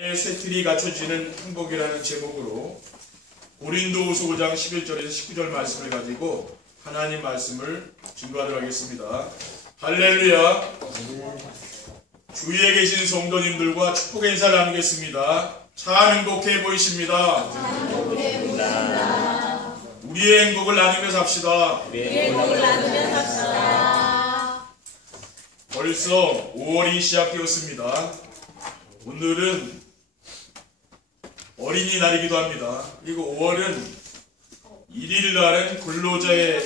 새틀이 갖춰지는 행복이라는 제목으로 고린도후서 5장 11절에서 19절 말씀을 가지고 하나님 말씀을 증거하도록 하겠습니다. 할렐루야. 주위에 계신 성도님들과 축복의 인사를 나누겠습니다. 참 행복해 보이십니다. 우리의 행복을 나누며 삽시다. 벌써 5월이 시작되었습니다. 오늘은 어린이날이기도 합니다. 그리고 5월은 1일 날은 근로자의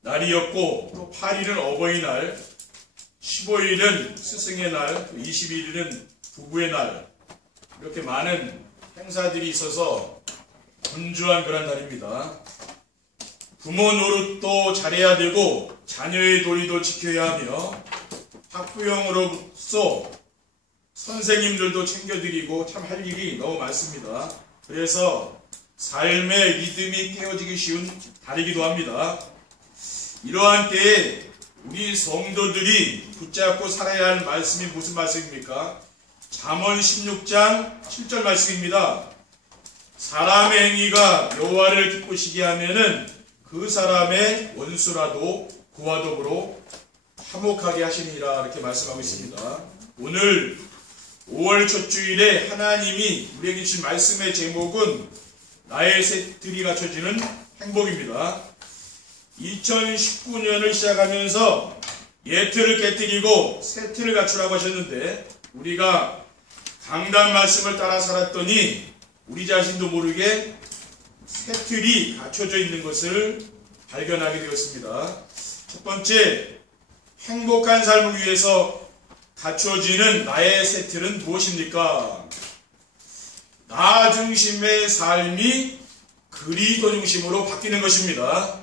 날이었고 또 8일은 어버이날, 15일은 스승의 날, 21일은 부부의 날, 이렇게 많은 행사들이 있어서 분주한 그런 날입니다. 부모 노릇도 잘해야 되고 자녀의 도리도 지켜야 하며 학부형으로서 선생님들도 챙겨드리고 참 할 일이 너무 많습니다. 그래서 삶의 리듬이 깨어지기 쉬운 달이기도 합니다. 이러한 때에 우리 성도들이 붙잡고 살아야 할 말씀이 무슨 말씀입니까? 잠언 16장 7절 말씀입니다. 사람의 행위가 여호와를 기쁘시게 하면은 그 사람의 원수라도 그와 더불어 화목하게 하시니라, 이렇게 말씀하고 있습니다. 오늘 5월 첫 주일에 하나님이 우리에게 주신 말씀의 제목은 나의 새틀이 갖춰지는 행복입니다. 2019년을 시작하면서 예틀을 깨뜨리고 새틀을 갖추라고 하셨는데 우리가 강단 말씀을 따라 살았더니 우리 자신도 모르게 새틀이 갖춰져 있는 것을 발견하게 되었습니다. 첫 번째, 행복한 삶을 위해서 갖춰지는 나의 새틀은 무엇입니까? 나 중심의 삶이 그리스도 중심으로 바뀌는 것입니다.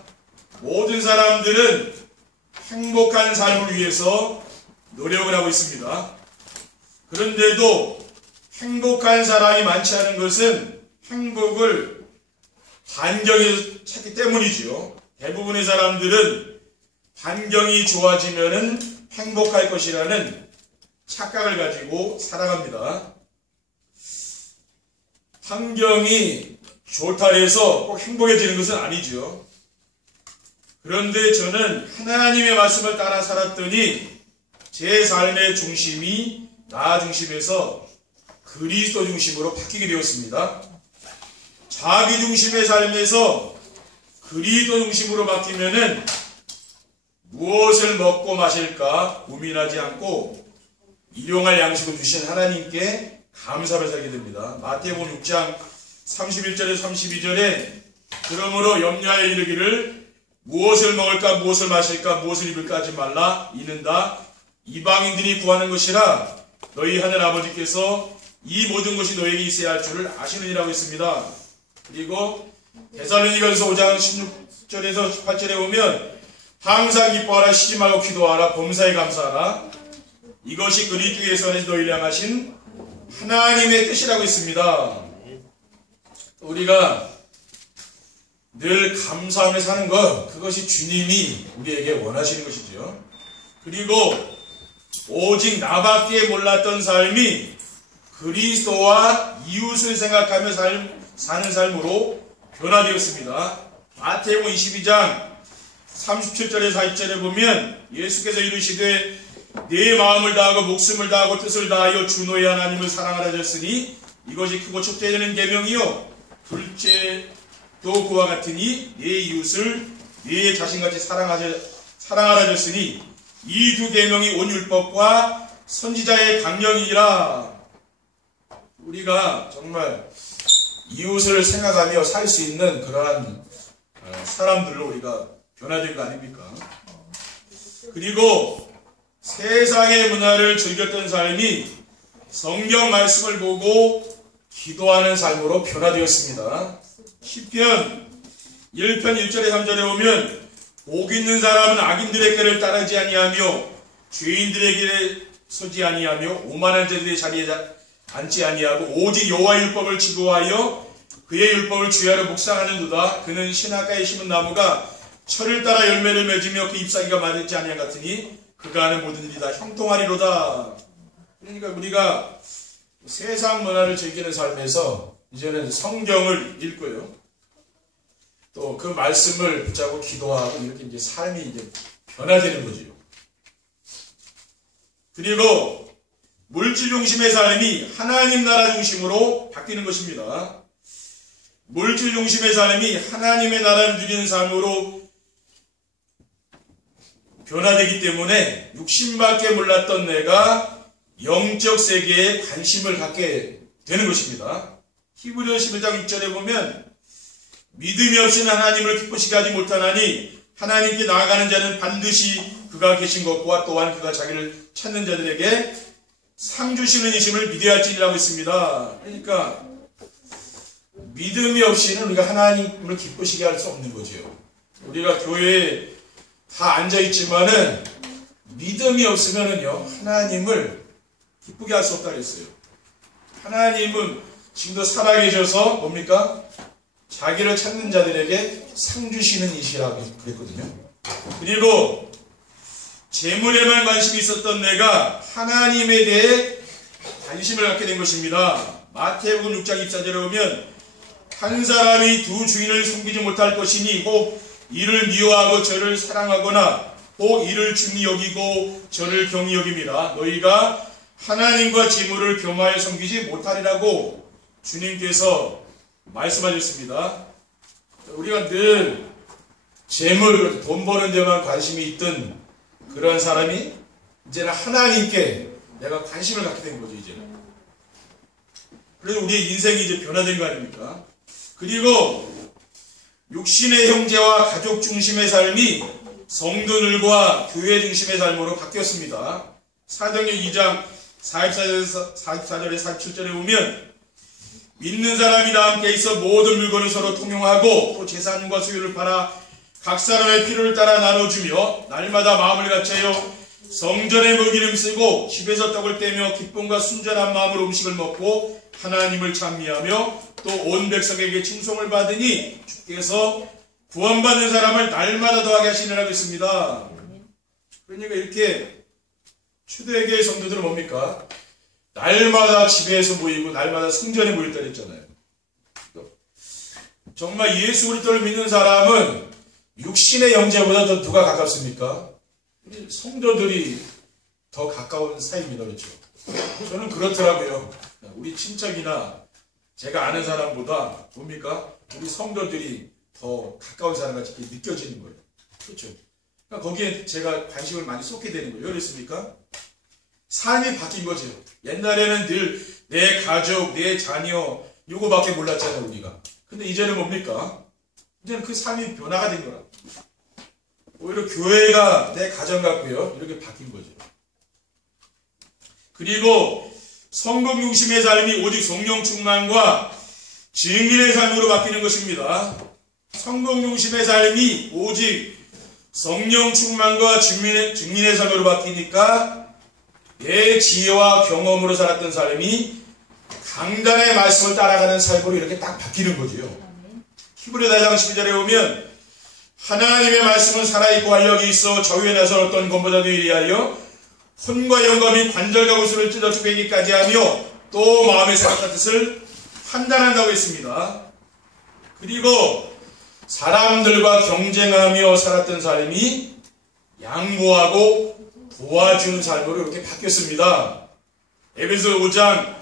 모든 사람들은 행복한 삶을 위해서 노력을 하고 있습니다. 그런데도 행복한 사람이 많지 않은 것은 행복을 환경에서 찾기 때문이죠. 대부분의 사람들은 환경이 좋아지면은 행복할 것이라는 착각을 가지고 살아갑니다. 환경이 좋다 해서 꼭 행복해지는 것은 아니죠. 그런데 저는 하나님의 말씀을 따라 살았더니 제 삶의 중심이 나 중심에서 그리스도 중심으로 바뀌게 되었습니다. 자기 중심의 삶에서 그리스도 중심으로 바뀌면은 무엇을 먹고 마실까 고민하지 않고 일용할 양식을 주신 하나님께 감사를 하게 됩니다. 마태복음 6장 31절에서 32절에 그러므로 염려하여 이르기를 무엇을 먹을까 무엇을 마실까 무엇을 입을까 하지 말라. 이는 다 이방인들이 구하는 것이라 너희 하늘 아버지께서 이 모든 것이 너에게 있어야 할 줄을 아시느니라고 했습니다. 그리고 데살로니가서 5장 16절에서 18절에 보면 항상 기뻐하라, 쉬지 말고 기도하라, 범사에 감사하라. 이것이 그리스도 예수 안에서 너희를 향하신 하나님의 뜻이라고 했습니다. 우리가 늘 감사하며 사는 것, 그것이 주님이 우리에게 원하시는 것이죠. 그리고 오직 나밖에 몰랐던 삶이 그리스도와 이웃을 생각하며 사는 삶으로 변화되었습니다. 마태복음 22장 37절에서 40절에 보면 예수께서 이르시되 내 마음을 다하고 목숨을 다하고 뜻을 다하여 주 너의 하나님을 사랑하라 하셨으니 이것이 크고 촉대되는 계명이요 둘째도 그와 같으니 내 이웃을 내 자신같이 사랑하라 하셨으니 이 두 계명이 온 율법과 선지자의 강령이니라. 우리가 정말 이웃을 생각하며 살 수 있는 그러한 사람들로 우리가 변화된 거 아닙니까? 그리고 세상의 문화를 즐겼던 삶이 성경 말씀을 보고 기도하는 삶으로 변화되었습니다. 시편 1편 1절에 3절에 보면 복 있는 사람은 악인들의 길을 따르지 아니하며 죄인들의 길에 서지 아니하며 오만한 자들의 자리에 앉지 아니하고 오직 여호와의 율법을 지도하여 그의 율법을 주야로 묵상하는도다. 그는 신학가에 심은 나무가 철을 따라 열매를 맺으며 그 잎사귀가 마르지 아니한 같으니 그가 하는 모든 일이 다 형통하리로다. 그러니까 우리가 세상 문화를 즐기는 삶에서 이제는 성경을 읽고요. 또 그 말씀을 붙잡고 기도하고 이렇게 이제 삶이 이제 변화되는 거지요. 그리고 물질 중심의 삶이 하나님 나라 중심으로 바뀌는 것입니다. 물질 중심의 삶이 하나님의 나라를 누리는 삶으로 변화되기 때문에 육신밖에 몰랐던 내가 영적 세계에 관심을 갖게 되는 것입니다. 히브리서 11장 6절에 보면 믿음이 없이는 하나님을 기쁘시게 하지 못하나니 하나님께 나아가는 자는 반드시 그가 계신 것과 또한 그가 자기를 찾는 자들에게 상 주시는 이심을 믿어야 할지니라고 했습니다. 그러니까 믿음이 없이는 우리가 하나님을 기쁘시게 할 수 없는 거죠. 우리가 교회에 다 앉아있지만은 믿음이 없으면은요 하나님을 기쁘게 할 수 없다 그랬어요. 하나님은 지금도 살아계셔서 뭡니까? 자기를 찾는 자들에게 상 주시는 이시라고 그랬거든요. 그리고 재물에만 관심이 있었던 내가 하나님에 대해 관심을 갖게 된 것입니다. 마태복음 6장 24절에 보면 한 사람이 두 주인을 섬기지 못할 것이니 혹 이를 미워하고 저를 사랑하거나 혹 이를 중히 여기고 저를 경히 여깁니다. 너희가 하나님과 재물을 겸하여 섬기지 못하리라고 주님께서 말씀하셨습니다. 우리가 늘 재물, 돈 버는 데만 관심이 있던 그런 사람이 이제는 하나님께 내가 관심을 갖게 된 거죠, 이제는. 그래서 우리의 인생이 이제 변화된 거 아닙니까? 그리고 육신의 형제와 가족 중심의 삶이 성도들과 교회 중심의 삶으로 바뀌었습니다. 사도행전 2장 44절에 47절에 보면 믿는 사람이 다 함께 있어 모든 물건을 서로 통용하고 또 재산과 소유를 팔아 각 사람의 필요를 따라 나눠주며 날마다 마음을 같이하여 성전의 먹이름 쓰고 집에서 떡을 떼며 기쁨과 순전한 마음으로 음식을 먹고 하나님을 찬미하며 또 온 백성에게 칭송을 받으니 주께서 구원받는 사람을 날마다 더하게 하시느라고 했습니다. 그러니까 이렇게 초대교회 성도들은 뭡니까? 날마다 집에서 모이고 날마다 성전에 모였다 그랬잖아요. 정말 예수 그리스도를 믿는 사람은 육신의 형제보다 더 누가 가깝습니까? 우리 성도들이 더 가까운 사이입니다. 그렇죠? 저는 그렇더라고요. 우리 친척이나 제가 아는 사람보다 뭡니까? 우리 성도들이 더 가까운 사람같이 느껴지는 거예요. 그렇죠? 그러니까 거기에 제가 관심을 많이 쏟게 되는 거예요. 왜 그랬습니까? 삶이 바뀐 거죠. 옛날에는 늘 내 가족, 내 자녀 요거밖에 몰랐잖아요, 우리가. 근데 이제는 뭡니까? 이제는 그 삶이 변화가 된 거라. 오히려 교회가 내 가정 같고요. 이렇게 바뀐 거죠. 그리고 성공 중심의 삶이 오직 성령 충만과 증인의 삶으로 바뀌는 것입니다. 성공 중심의 삶이 오직 성령 충만과 증인의 삶으로 바뀌니까 내 지혜와 경험으로 살았던 삶이 강단의 말씀을 따라가는 삶으로 이렇게 딱 바뀌는 거죠. 히브리서 4장 12절에 보면 하나님의 말씀은 살아있고 활력이 있어 저위에 나선 어떤 것보다도 이리하여 혼과 영감이 관절과 구슬을 찢어 쪼개기까지 하며 또 마음의 생각과 뜻을 판단한다고 했습니다. 그리고 사람들과 경쟁하며 살았던 삶이 양보하고 도와주는 삶으로 이렇게 바뀌었습니다. 에베소 5장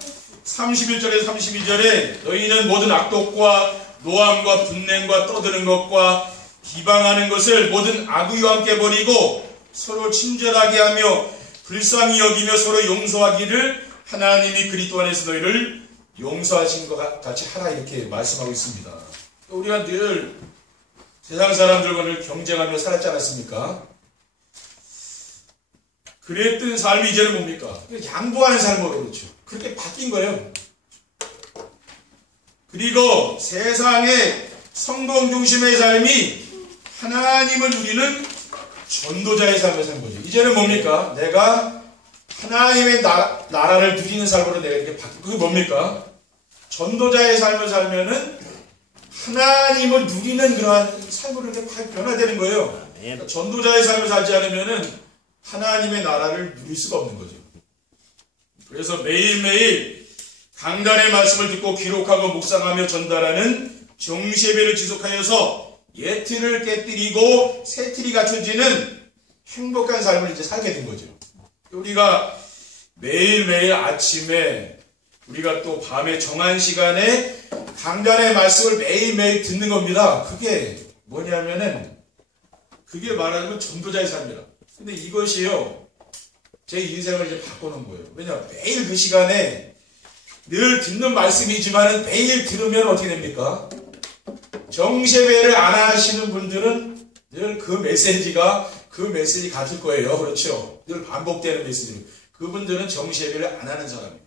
31절에서 32절에 너희는 모든 악독과 노함과 분냄과 떠드는 것과 비방하는 것을 모든 악의와 함께 버리고 서로 친절하게 하며 불쌍히 여기며 서로 용서하기를 하나님이 그리스도 안에서 너희를 용서하신 것 같이 하라 이렇게 말씀하고 있습니다. 우리가 늘 세상 사람들과 늘 경쟁하며 살았지 않았습니까? 그랬던 삶이 이제는 뭡니까? 양보하는 삶으로 그렇죠. 그렇게 바뀐 거예요. 그리고 세상의 성공 중심의 삶이 하나님을 누리는 전도자의 삶을 산 거죠. 이제는 뭡니까? 내가 하나님의 나라를 누리는 삶으로 내가 이렇게 바뀐 그게 뭡니까? 전도자의 삶을 살면은 하나님을 누리는 그러한 삶으로 이렇게 변화되는 거예요. 그러니까 전도자의 삶을 살지 않으면은 하나님의 나라를 누릴 수가 없는 거죠. 그래서 매일매일 강단의 말씀을 듣고 기록하고 묵상하며 전달하는 정시예배를 지속하여서 옛틀을 깨뜨리고 새 틀이 갖춰지는 행복한 삶을 이제 살게 된 거죠. 우리가 매일매일 아침에 우리가 또 밤에 정한 시간에 강단의 말씀을 매일매일 듣는 겁니다. 그게 뭐냐면은 그게 말하자면 전도자의 삶이라. 근데 이것이요 제 인생을 이제 바꿔놓은 거예요. 왜냐 매일 그 시간에 늘 듣는 말씀이지만은 매일 들으면 어떻게 됩니까? 정세배를 안 하시는 분들은 늘 그 메시지 같을 거예요. 그렇죠? 늘 반복되는 메시지. 그분들은 정세배를 안 하는 사람이에요.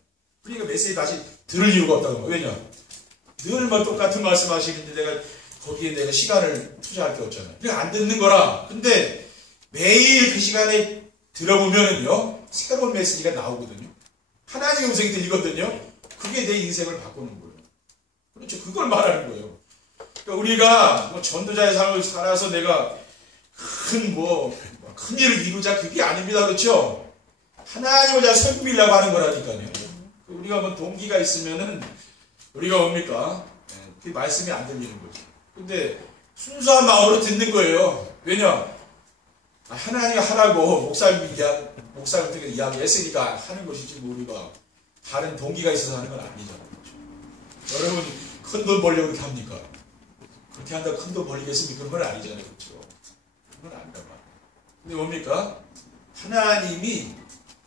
그러니까 메시지 다시 들을 이유가 없다는 거예요. 왜냐? 늘 뭐 똑같은 말씀 하시는데 거기에 내가 시간을 투자할 게 없잖아요. 그러니까 안 듣는 거라. 근데 매일 그 시간에 들어보면은요, 새로운 메시지가 나오거든요. 하나님의 음성이 들리거든요. 그게 내 인생을 바꾸는 거예요. 그렇죠. 그걸 말하는 거예요. 그러니까 우리가 뭐 전도자의 삶을 살아서 내가 큰 일을 이루자 그게 아닙니다. 그렇죠? 하나님을 잘 섬기려고 하는 거라니까요. 우리가 뭐 동기가 있으면은 우리가 뭡니까? 그 말씀이 안 들리는 거죠. 근데 순수한 마음으로 듣는 거예요. 왜냐? 하나님이 하라고 목사님들에게 이야기했으니까 하는 것이지 우리가 다른 동기가 있어서 하는 건 아니잖아요. 그렇죠? 여러분 큰 돈 벌려고 그렇게 합니까? 그렇게 한다고 큰 돈 벌리겠습니까? 그런 건 아니잖아요. 그렇죠? 그런 건 아니란 말이에요. 근데 뭡니까? 하나님이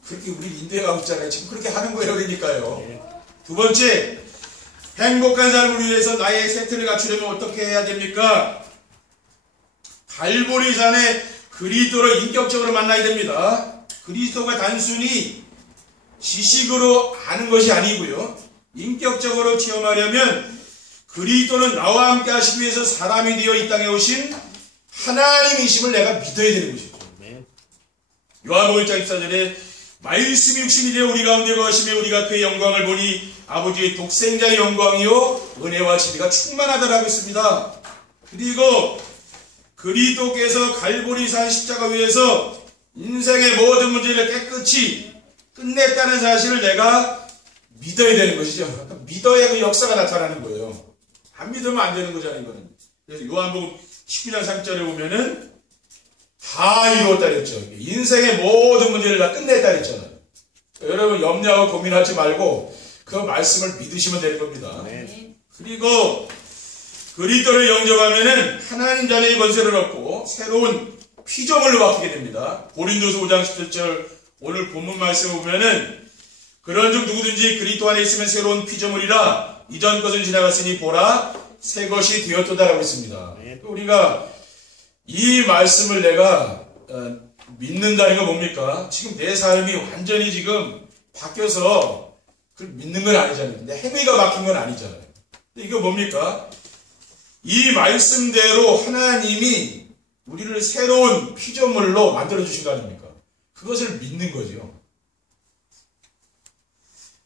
그렇게 우리 인도해가고 있잖아요. 지금 그렇게 하는 거예요. 그러니까요. 두 번째, 행복한 삶을 위해서 나의 세트를 갖추려면 어떻게 해야 됩니까? 갈보리산에 그리스도를 인격적으로 만나야 됩니다. 그리스도가 단순히 지식으로 아는 것이 아니고요. 인격적으로 체험하려면 그리스도는 나와 함께 하시기 위해서 사람이 되어 이 땅에 오신 하나님이심을 내가 믿어야 되는 것이죠. 요한복음 1장 14절에 말씀이 육신이 되어 우리 가운데 거하시며 우리가 그의 영광을 보니 아버지의 독생자의 영광이요 은혜와 진리가 충만하다라고 했습니다. 그리고 그리스도께서 갈보리산 십자가 위에서 인생의 모든 문제를 깨끗이 끝냈다는 사실을 내가 믿어야 되는 것이죠. 그러니까 믿어야 그 역사가 나타나는 거예요. 안 믿으면 안 되는 거잖아요. 이거는. 그래서 요한복음 19장 3절에 보면은 다 이루었다 그랬죠. 인생의 모든 문제를 다 끝냈다 그랬잖아요. 여러분 염려하고 고민하지 말고 그 말씀을 믿으시면 되는 겁니다. 그리고 그리스도를 영접하면은 하나님 자녀의 권세를 얻고 새로운 피조물로 바뀌게 됩니다. 고린도서 5장 17절 오늘 본문 말씀 보면은 그런즉 누구든지 그리스도 안에 있으면 새로운 피조물이라 이전 것은 지나갔으니 보라 새 것이 되었도다라고 했습니다. 우리가 이 말씀을 내가 믿는다는 건 뭡니까? 지금 내 삶이 완전히 지금 바뀌어서 그걸 믿는 건 아니잖아요. 내 행위가 바뀐 건 아니잖아요. 근데 이거 뭡니까? 이 말씀대로 하나님이 우리를 새로운 피조물로 만들어주신 거 아닙니까? 그것을 믿는 거죠.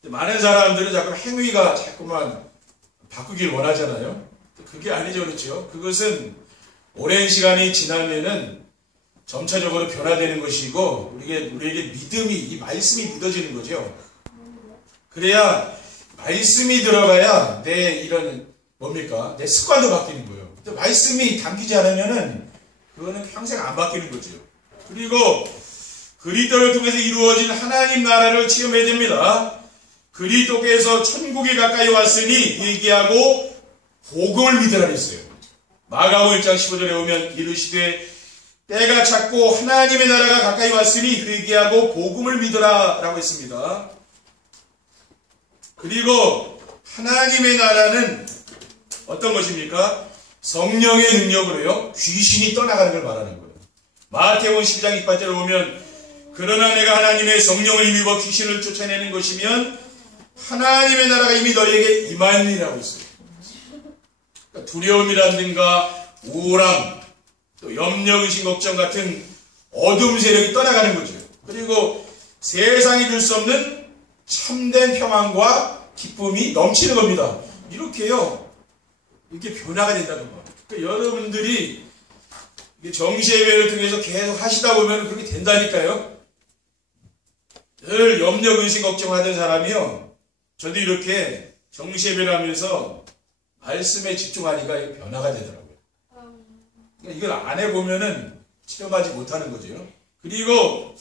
많은 사람들은 자꾸 행위가 자꾸만 바꾸길 원하잖아요. 그게 아니죠. 그렇죠? 그것은 오랜 시간이 지나면은 점차적으로 변화되는 것이고 우리에게 믿음이 이 말씀이 믿어지는 거죠. 그래야 말씀이 들어가야 내 이런 뭡니까? 내 습관도 바뀌는 거예요. 근데 말씀이 담기지 않으면은 그거는 평생 안 바뀌는 거죠. 그리고 그리스도를 통해서 이루어진 하나님 나라를 체험해야 됩니다. 그리스도께서 천국에 가까이 왔으니 회개하고 복음을 믿으라 했어요. 마가복음 1장 15절에 보면 이르시되 때가 찼고 하나님의 나라가 가까이 왔으니 회개하고 복음을 믿으라 라고 했습니다. 그리고 하나님의 나라는 어떤 것입니까? 성령의 능력으로요 귀신이 떠나가는 걸 말하는 거예요. 마태복음 12장 28절에 보면 그러나 내가 하나님의 성령을 힘입어 귀신을 쫓아내는 것이면 하나님의 나라가 이미 너희에게 임하니라고 있어요. 그러니까 두려움이라든가 우울함, 또 염려, 의심, 걱정 같은 어둠 세력이 떠나가는 거죠. 그리고 세상이 줄 수 없는 참된 평안과 기쁨이 넘치는 겁니다. 이렇게요. 이렇게 변화가 된다는 거예요. 그러니까 여러분들이 정시예배를 통해서 계속 하시다 보면 그렇게 된다니까요. 늘 염려, 의심, 걱정하던 사람이요. 저도 이렇게 정시예배를 하면서 말씀에 집중하니까 변화가 되더라고요. 그러니까 이걸 안 해보면은 체험하지 못하는 거죠. 그리고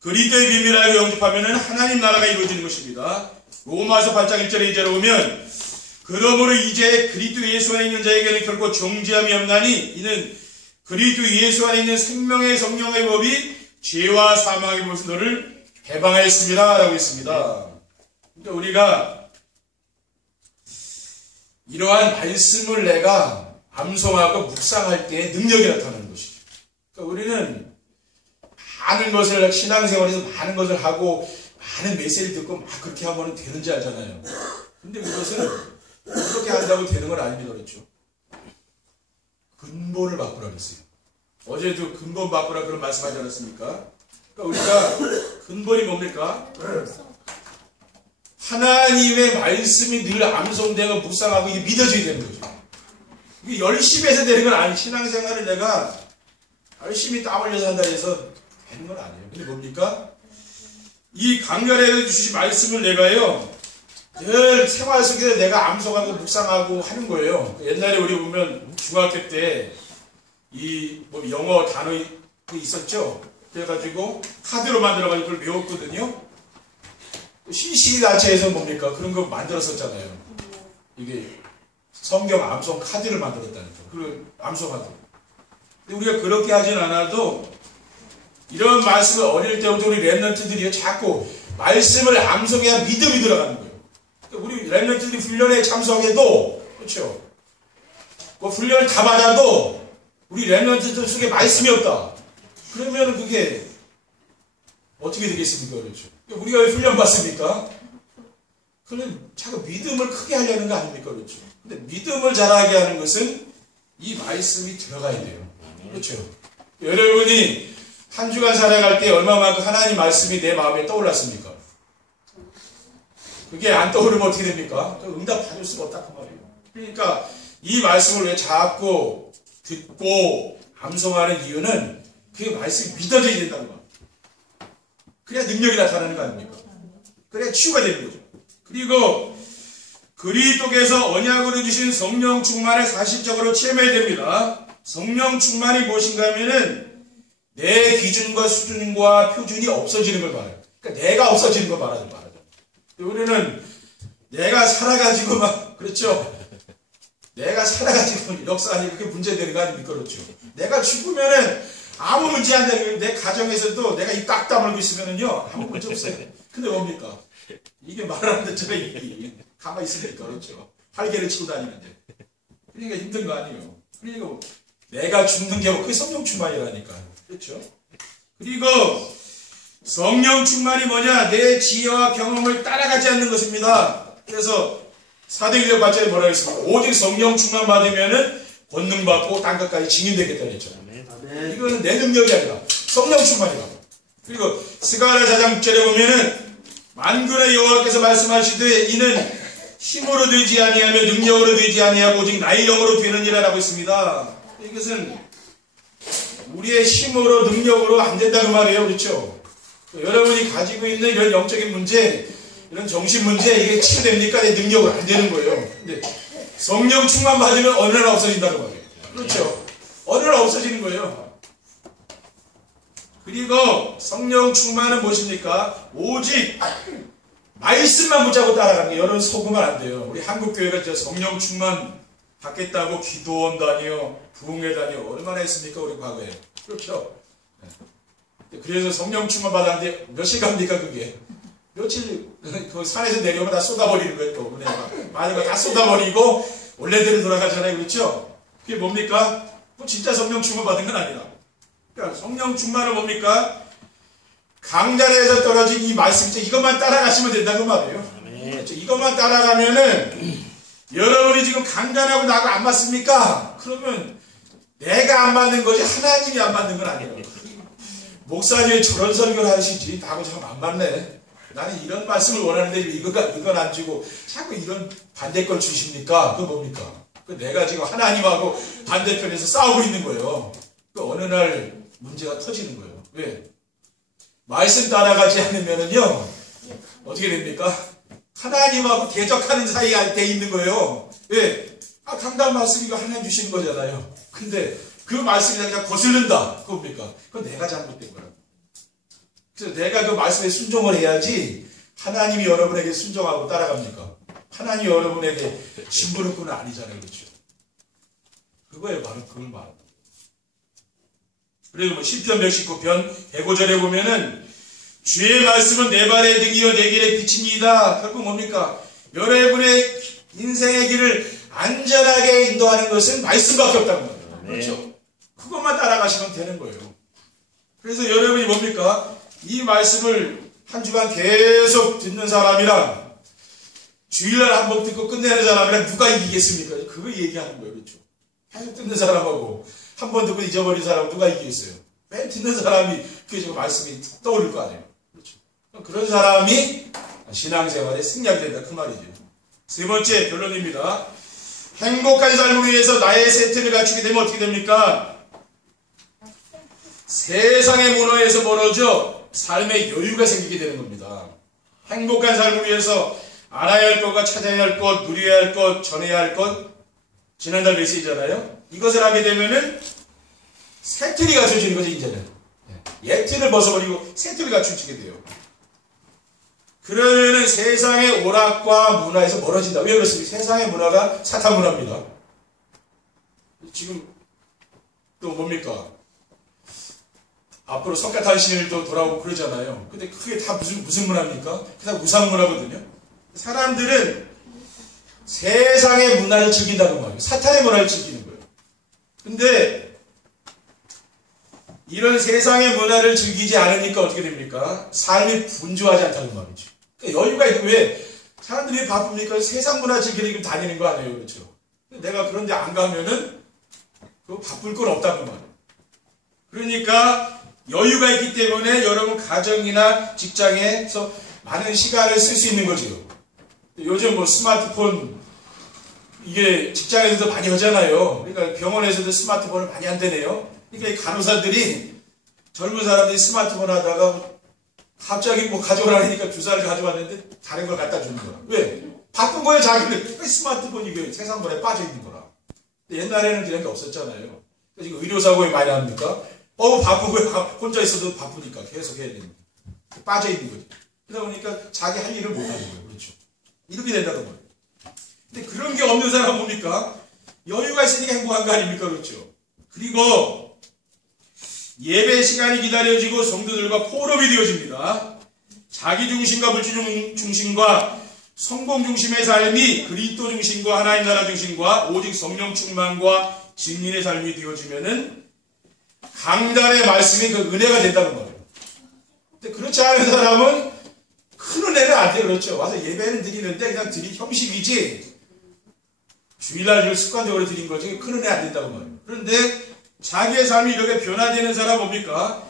그리스도의 비밀을 알고 영접하면은 하나님 나라가 이루어지는 것입니다. 로마서 8장 1절에 2절에 보면 그러므로 이제 그리스도 예수 안에 있는 자에게는 결코 정죄함이 없나니 이는 그리스도 예수 안에 있는 생명의 성령의 법이 죄와 사망의 법에서 너를 해방하였습니다 라고 했습니다. 그러니까 우리가 이러한 말씀을 내가 암송하고 묵상할 때 능력이 나타나는 것이죠. 그러니까 우리는 많은 것을 신앙생활에서 많은 것을 하고 많은 메시지를 듣고 막 그렇게 하면 되는지 알잖아요. 근데 그것은 그렇게 한다고 되는 건 아닙니다. 그렇죠? 근본을 바꾸라 그랬어요. 어제도 근본 바꾸라 그런 말씀하지 않았습니까? 그러니까 우리가 근본이 뭡니까? 하나님의 말씀이 늘 암송되고 묵상하고 이게 믿어져야 되는 거죠. 이게 열심히 해서 되는 건 아니에요. 신앙생활을 내가 열심히 땀 흘려서 한다 해서 되는 건 아니에요. 근데 뭡니까? 이 강렬해 주신 말씀을 내가요, 늘 생활 속에서 내가 암송하고 묵상하고 하는 거예요. 옛날에 우리 보면 중학교 때 이 뭐 영어 단어 있었죠? 그래가지고 카드로 만들어가지고 그걸 외웠거든요. CC단체에서 뭡니까? 그런 거 만들었었잖아요. 이게 성경 암송 카드를 만들었다니까. 그걸 암송하도록. 근데 우리가 그렇게 하진 않아도 이런 말씀을 어릴 때부터 우리 랩런트들이 자꾸 말씀을 암송해야 믿음이 들어가는 거예요. 그러니까 우리 랩런트들이 훈련에 참석해도, 그렇죠? 그 훈련을 다 받아도 우리 랩런트들 속에 말씀이 없다. 그러면 그게 어떻게 되겠습니까? 그렇죠? 우리가 왜 훈련 받습니까? 그는 자꾸 믿음을 크게 하려는 거 아닙니까? 그렇죠? 근데 믿음을 자라게 하는 것은 이 말씀이 들어가야 돼요. 그렇죠? 여러분이 한 주간 살아갈 때 얼마만큼 하나님 말씀이 내 마음에 떠올랐습니까? 그게 안 떠오르면 어떻게 됩니까? 응답 받을 수가 없다 그 말이에요. 그러니까 이 말씀을 왜 자꾸 듣고 암송하는 이유는 그 말씀이 믿어져야 된다는 거예요. 그래야 능력이 나타나는 거 아닙니까? 그래야 치유가 되는 거죠. 그리고 그리스도께서 언약으로 주신 성령 충만을 사실적으로 체험해야 됩니다. 성령 충만이 무엇인가 하면은 내 기준과 수준과 표준이 없어지는 걸 말해요. 그러니까 내가 없어지는 걸 말하죠. 우리는 내가 살아가지고 막, 그렇죠? 내가 살아가지고 역사하니 그게 문제되는 거 아닙니까? 그렇죠? 내가 죽으면은 아무 문제 안 되는, 내 가정에서도 내가 입 딱 다물고 있으면은요, 아무 문제 없어요. 근데 뭡니까? 이게 말 안 듣잖아, 입이. 가만히 있으니까, 그렇죠? 활개를 치고 다니는데. 그러니까 힘든 거 아니에요. 그리고 내가 죽는 게 그게 성령 충만이라니까. 그렇죠? 그리고 성령 충만이 뭐냐? 내 지혜와 경험을 따라가지 않는 것입니다. 그래서 사도행전 8절에 뭐라고 했습니까? 오직 성령 충만 받으면은 권능 받고 땅끝까지 증인되겠다 그랬죠. 이거는 내 능력이 아니라 성령 충만이다. 그리고 스가랴 4장 6절에 보면은 만군의 여호와께서 말씀하시되 이는 힘으로 되지 아니하며 능력으로 되지 아니하고 오직 나의 영으로 되느니라라고 했습니다. 이것은 우리의 힘으로 능력으로 안 된다는 말이에요. 그렇죠? 여러분이 가지고 있는 이런 영적인 문제, 이런 정신 문제, 이게 치유됩니까? 내 능력으로 안 되는 거예요. 근데 성령 충만 받으면 어느 날 없어진다는 말이에요. 그렇죠? 어느 날 없어지는 거예요. 그리고 성령 충만은 무엇입니까? 오직 말씀만 붙잡고 따라가는 게 여러분 속으면 안 돼요. 우리 한국교회가 진짜 성령 충만 받겠다고 기도원 다니요, 부흥회 다니요 얼마나 했습니까? 우리 과거에. 그렇죠? 그래서 성령 충만 받았는데 몇일 갑니까? 그게 며칠 그 산에서 내려오면 다 쏟아버리는 거예요. 또 은혜가 많은 거 다 쏟아버리고 원래대로 돌아가잖아요. 그렇죠? 그게 뭡니까? 뭐 진짜 성령 충만 받은 건 아니다. 그러니까 성령 충만은 뭡니까? 강단에서 떨어진 이 말씀, 이것만 따라가시면 된다는 말이에요. 그렇죠? 이것만 따라가면은 여러분이 지금 강단하고 나하고 안 맞습니까? 그러면 내가 안 맞는 거지 하나님이 안 맞는 건 아니에요. 목사님이 저런 설교를 하시지 나하고 참 안 맞네. 나는 이런 말씀을 원하는데 이건 안 주고 자꾸 이런 반대 걸 주십니까? 그거 뭡니까? 내가 지금 하나님하고 반대편에서 싸우고 있는 거예요. 어느 날 문제가 터지는 거예요. 왜? 말씀 따라가지 않으면은요 어떻게 됩니까? 하나님하고 대적하는 사이에 돼 있는 거예요. 왜? 강단 말씀 이거 하나님 주시는 거잖아요. 근데 그 말씀이 그냥 거슬른다. 그거 뭡니까? 그건 내가 잘못된 거라고. 그래서 내가 그 말씀에 순종을 해야지 하나님이 여러분에게 순종하고 따라갑니까? 하나님이 여러분에게 심부름 꾼은 아니잖아요. 그렇죠? 그거예요. 바로 그걸 말합니다. 그리고 뭐 시편 119편 105절에 보면은 주의 말씀은 내 발의 등이요 내 길의 빛입니다. 결국 뭡니까? 여러분의 인생의 길을 안전하게 인도하는 것은 말씀밖에 없다는 거예요. 그렇죠? 그것만 따라가시면 되는 거예요. 그래서 여러분이 뭡니까? 이 말씀을 한 주간 계속 듣는 사람이랑 주일날 한 번 듣고 끝내는 사람이랑 누가 이기겠습니까? 그거 얘기하는 거예요. 그렇죠? 계속 듣는 사람하고 한 번 듣고 잊어버린 사람 누가 이기겠어요? 매일 듣는 사람이 그 말씀이 떠오를 거 아니에요. 그렇죠? 그런 사람이 신앙생활에 승리하게 된다. 그 말이죠. 세 번째 결론입니다. 행복한 삶을 위해서 나의 세트를 갖추게 되면 어떻게 됩니까? 세상의 문화에서 멀어져 삶의 여유가 생기게 되는 겁니다. 행복한 삶을 위해서 알아야 할 것과 찾아야 할 것, 누려야 할 것, 전해야 할 것, 지난달 메시지잖아요. 이것을 하게 되면은 새 틀이 갖춰지는 거죠. 이제는 옛 틀을 벗어버리고 새 틀을 갖추게 돼요. 그러면은 세상의 오락과 문화에서 멀어진다. 왜 그렇습니까? 세상의 문화가 사탄 문화입니다. 지금 또 뭡니까? 앞으로 석가탄신일도 돌아오고 그러잖아요. 근데 그게 다 무슨 문화입니까? 그게 다 우상 문화거든요. 사람들은 세상의 문화를 즐긴다는 거예요. 사탄의 문화를 즐기는 거예요. 근데 이런 세상의 문화를 즐기지 않으니까 어떻게 됩니까? 삶이 분주하지 않다는 말이죠. 그러니까 여유가 있고 왜? 사람들이 왜 바쁩니까? 세상 문화 즐기려고 다니는 거 아니에요. 그렇죠? 내가 그런데 안 가면은 그거 바쁠 건 없다는 말이에요. 그러니까 여유가 있기 때문에 여러분 가정이나 직장에서 많은 시간을 쓸 수 있는 거죠. 요즘 뭐 스마트폰 이게 직장에서도 많이 하잖아요. 그러니까 병원에서도 스마트폰을 많이 한다네요. 그러니까 이 간호사들이 젊은 사람들이 스마트폰 하다가 갑자기 뭐 가져오라니까 주사를 가져왔는데 다른 걸 갖다 주는 거라. 왜? 바쁜 거예요. 자기는. 스마트폰이 그 세상 문화에 빠져 있는 거라. 옛날에는 그런 게 없었잖아요. 지금 의료사고에 많이 납니까? 바쁜 거예요. 혼자 있어도 바쁘니까 계속 해야 되는 거예요. 빠져 있는 거죠. 그러다 보니까 자기 할 일을 못 하는 거예요. 그렇죠. 이렇게 된다는 거예요. 근데 그런 게 없는 사람은 뭡니까? 여유가 있으니까 행복한 거 아닙니까? 그렇죠. 그리고 예배 시간이 기다려지고 성도들과 포럼이 되어집니다. 자기 중심과 물질 중심과 성공 중심의 삶이 그리스도 중심과 하나님 나라 중심과 오직 성령 충만과 진리의 삶이 되어지면은 강단의 말씀이 그 은혜가 된다는 거예요. 근데 그렇지 않은 사람은 큰 은혜는 안 돼요. 그렇죠. 와서 예배는 드리는데 그냥 드릴 형식이지 주일날 습관적으로 드린 거지 큰 은혜 안 된다고 말이에요. 그런데 자기의 삶이 이렇게 변화되는 사람 뭡니까?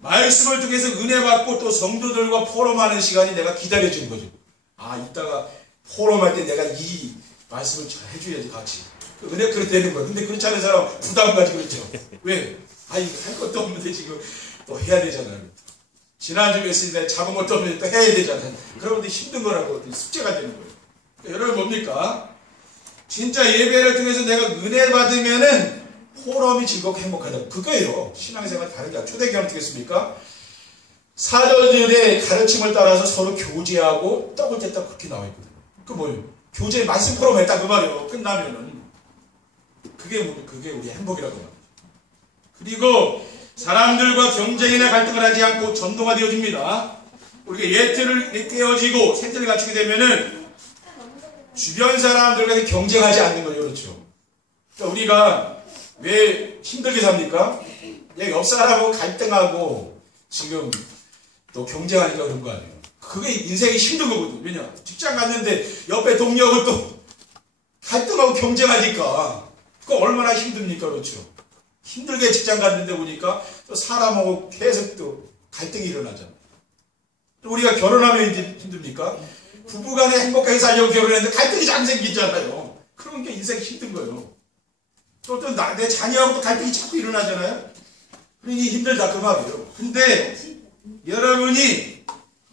말씀을 통해서 은혜 받고 또 성도들과 포럼하는 시간이 내가 기다려지는 거죠. 이따가 포럼할 때 내가 이 말씀을 잘 해줘야지 같이. 그 은혜 그렇게 되는 거예요. 근데 그렇지 않은 사람은 부담 가지고 그렇죠. 왜? 할 것도 없는데 지금 또 해야 되잖아요. 지난주 메시지에 잡은 것도 없는데 또 해야 되잖아요. 그러면 힘든 거라고 숙제가 되는 거예요. 그러니까 여러분 뭡니까? 진짜 예배를 통해서 내가 은혜 받으면은 포럼이 즐겁고 행복하다. 그거예요. 신앙생활 다른 게 아니라 초대교회 어떻게 했습니까? 사도들의 가르침을 따라서 서로 교제하고 떡을 뗐다 그렇게 나와 있거든요. 그 뭐예요? 교제 말씀 포럼 했다 그 말이에요. 끝나면은 그게 우리 행복이라고 말이에요. 그리고 사람들과 경쟁이나 갈등을 하지 않고 전도가 되어집니다. 우리가 예틀을 깨어지고 세틀을 갖추게 되면은 주변 사람들과 경쟁하지 않는 거예요. 그렇죠? 그러니까 우리가 왜 힘들게 삽니까? 옆 사람하고 갈등하고 지금 또 경쟁하니까 그런 거 아니에요. 그게 인생이 힘든 거거든요. 왜냐? 직장 갔는데 옆에 동료하고 또 갈등하고 경쟁하니까 그거 얼마나 힘듭니까? 그렇죠? 힘들게 직장 갔는데 보니까 또 사람하고 계속 또 갈등이 일어나잖아요. 우리가 결혼하면 이제 힘듭니까? 부부간에 행복하게 살려고 결혼했는데 갈등이 잘 생기잖아요. 그런 게 인생이 힘든 거예요. 또 내 자녀하고도 갈등이 자꾸 일어나잖아요. 그러니 힘들다 그 말이에요. 근데 여러분이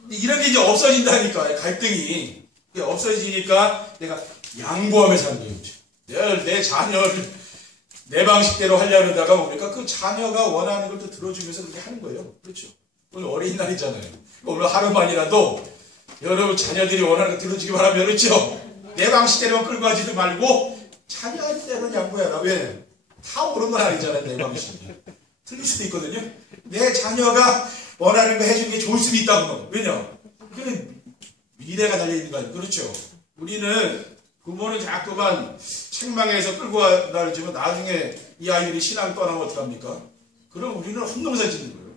이런 게 이제 없어진다니까요. 갈등이. 그게 없어지니까 내가 양보하며 사는 거죠. 내 자녀를 내 방식대로 하려고 하다가 뭡니까? 그 자녀가 원하는 걸 또 들어주면서 그렇게 하는 거예요. 그렇죠. 오늘 어린이날이잖아요. 오늘 하루만이라도 여러분 자녀들이 원하는 거 들어주기 바라면 그렇죠. 내 방식대로만 끌고 가지도 말고 자녀한테는 양보해라. 왜? 다 옳은 건 아니잖아요. 내 방식이. 틀릴 수도 있거든요. 내 자녀가 원하는 거 해주는 게 좋을 수도 있다고. 왜냐? 그는 미래가 달려있는 거 아니에요. 그렇죠. 우리는 부모는 자꾸만 책망해서 끌고 가다 그러지만 나중에 이 아이들이 신앙 떠나면 어떡합니까? 그럼 우리는 헛농사 짓는 거예요.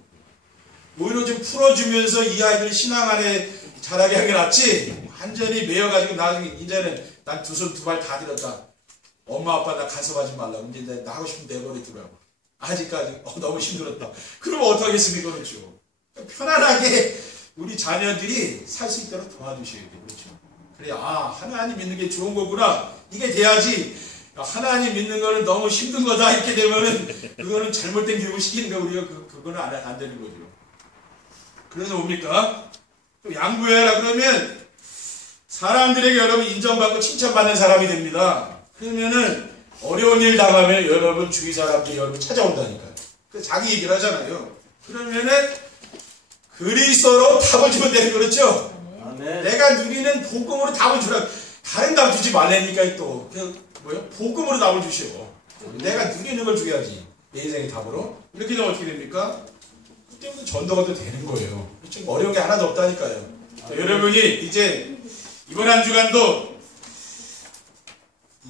오히려 좀 풀어주면서 이 아이들 신앙 안에 자라게 하는 게 낫지. 완전히 매여가지고 나중에 이제는 난 두 손 두 발 다 들었다. 엄마 아빠 나 간섭하지 말라고. 이제 나 하고 싶은 내버려두라고. 아직까지 너무 힘들었다. 그러면 어떡하겠습니까? 그렇죠. 편안하게 우리 자녀들이 살 수 있도록 도와주셔야 돼요. 그렇죠. 그래, 하나님 믿는 게 좋은 거구나. 이게 돼야지. 하나님 믿는 거는 너무 힘든 거다. 이렇게 되면은 그거는 잘못된 교육을 시키는 거 우리가 그거는 안 되는 거죠. 그래서 뭡니까? 또 양보해라 그러면 사람들에게 여러분 인정받고 칭찬받는 사람이 됩니다. 그러면은 어려운 일 당하면 여러분 주위 사람들이 여러분 찾아온다니까요. 그래서 자기 얘기를 하잖아요. 그러면은 그리스도로 답을 주면 되는 거죠. 아멘. 내가 누리는 복음으로 답을 주라. 다른 답 주지 말라니까 또. 복음으로 답을 주시오. 내가 누리는 걸 줘야지. 내 인생의 답으로. 이렇게 되면 어떻게 됩니까? 그때부터 전도가 또 되는 거예요. 그렇죠? 어려운 게 하나도 없다니까요. 자, 여러분이 이제 이번 한 주간도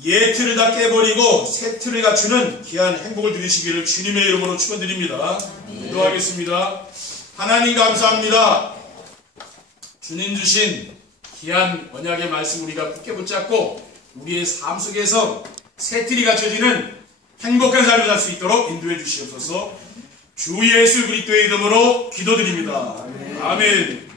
예 틀을 다 깨버리고 새 틀을 갖추는 귀한 행복을 누리시기를 주님의 이름으로 축원드립니다. 기도하겠습니다. 하나님 감사합니다. 주님 주신 귀한 언약의 말씀 우리가 굳게 붙잡고 우리의 삶 속에서 새 틀이 갖춰지는 행복한 삶을 살 수 있도록 인도해 주시옵소서. 주 예수 그리스도의 이름으로 기도드립니다. 아멘.